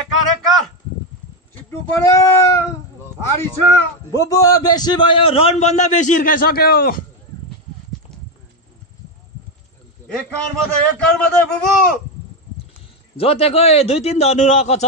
एकार चिप्नु पर्यो भारी छ बुबु बेसी भयो रन भन्दा बेसी हिर्काइसक्यो एकार मात्रै बुबु जोतेको 2-3 धनु रहेको छ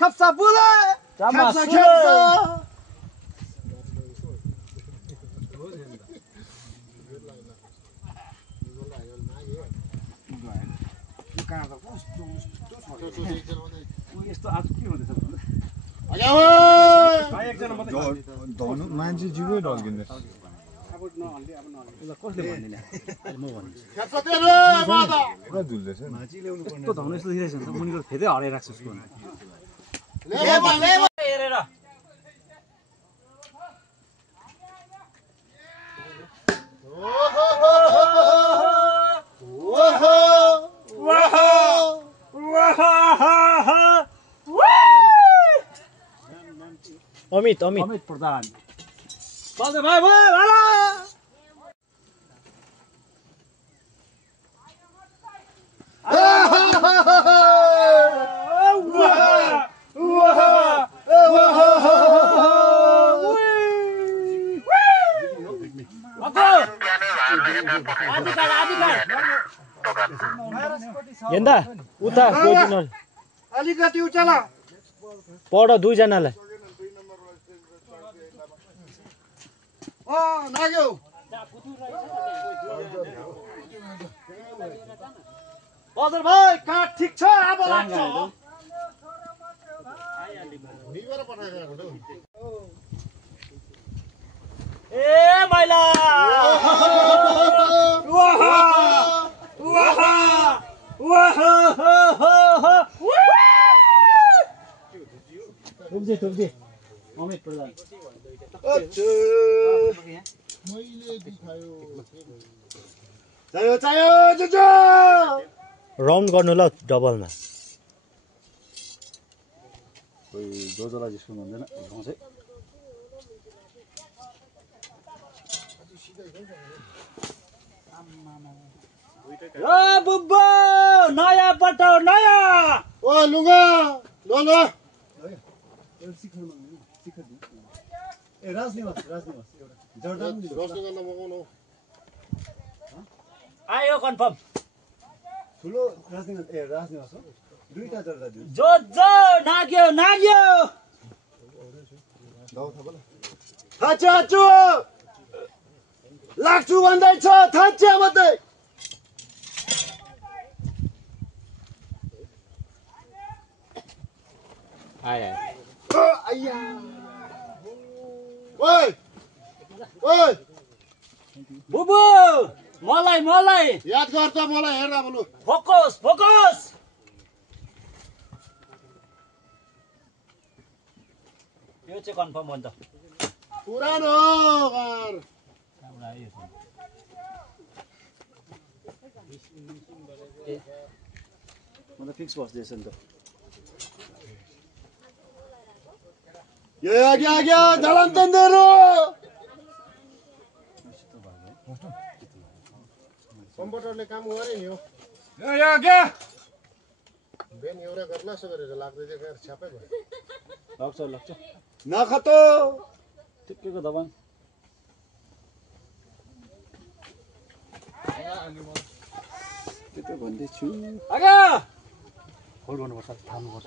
खप्सा बुले यस्तो आज के हुँदैछ धनु मान्छे जिउै ढल्किन्छ कसले भन्दिनँ अहिले म भन्छु पुरा झुल्दैछ यस्तो धनु यस्तो दिइरहेछ नि त मुनिको फेदै हराइरहेको छ उसको हेरेर अमित प्रधान भाइ भाइ भाला ಎಂದ ಉತ್ತಾ अलिकति उचाला पढ 2 जनालाई नाग्यो हजुर भाइ काठ ठिक छ अब लाग्छ ए मैला थुप्जे अमित प्रधान राउन्ड गर्नु ल डबलमा कोही जोजोलाई जस्तो भन्दैन बुब्बो नयाँ पठाउ नयाँ ओ लुगा ल आयो कन्फर्म ठुलो राजनिवास हो दुईटा जर्दा दिनु जो नाग्यो थाच्छु लाग्छु भन्दैछ थाच्छ मात्रै आया ओइ बुबु मलाई याद गर्छ मलाई हेर्दा बोलु फोकस यो चाहिँ कन्फर्म हो नि त पुरानो घर मतलब फिक्स बस्दैछ नि त ये आगे जलन तंदरो कम्प्युटरले काम गरे नि हो यो आगे बेन एउटा गर्ला सो गरेर लाग्दै चाहिँ छापै भयो लाग्छ नखतो ठिक्कैको दबान त्यही भन्दै छु आगे होल्ड गर्नुपर्छ थाल्नुपर्छ